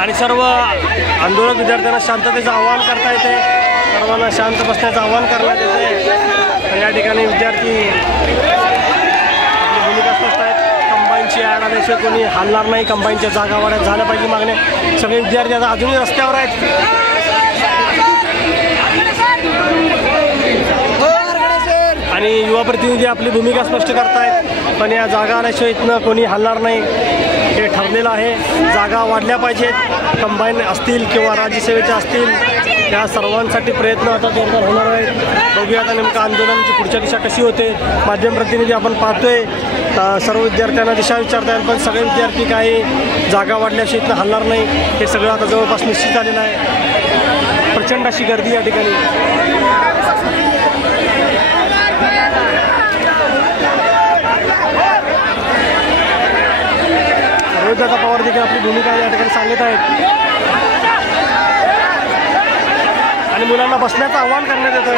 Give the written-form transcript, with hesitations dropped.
आणि सर्व आंदोलक विद्यार्थ्यांना शांततेचं आवाहन करता येते, सर्वांना शांत बसण्याचं आवाहन करण्यात येते। आणि या ठिकाणी विद्यार्थी आपली भूमिका स्पष्ट आहेत, कंबाईनची ॲड आल्याशिवाय कोणी हलणार नाही, कंबाईनच्या जागा वाढत झाल्या पाहिजे मागणे सगळे विद्यार्थी आता अजूनही रस्त्यावर आहेत। आणि युवा प्रतिनिधी आपली भूमिका स्पष्ट करतायत, पण या जागा आल्याशिवाय इथनं कोणी हलणार नाही हे ठरलेलं आहे। जागा वाढल्या पाहिजेत, कंबाईन असतील किंवा राज्यसेवेच्या असतील, त्या सर्वांसाठी प्रयत्न आता जोरदार होणार आहेत। बघूया आता नेमकं आंदोलनाची पुढच्या दिशा कशी होते। माध्यम प्रतिनिधी आपण पाहतोय सर्व विद्यार्थ्यांना दिशा विचारतायत, पण सगळे विद्यार्थी काही जागा वाढल्याशिवाय इथनं हलणार नाही हे सगळं आता जवळपास निश्चित झालेलं आहे। प्रचंड अशी गर्दी या ठिकाणी। रोहितदादा पवार देखील आपली भूमिका या ठिकाणी सांगत आहेत आणि मुलांना बसण्याचं आवाहन करण्यात येतं।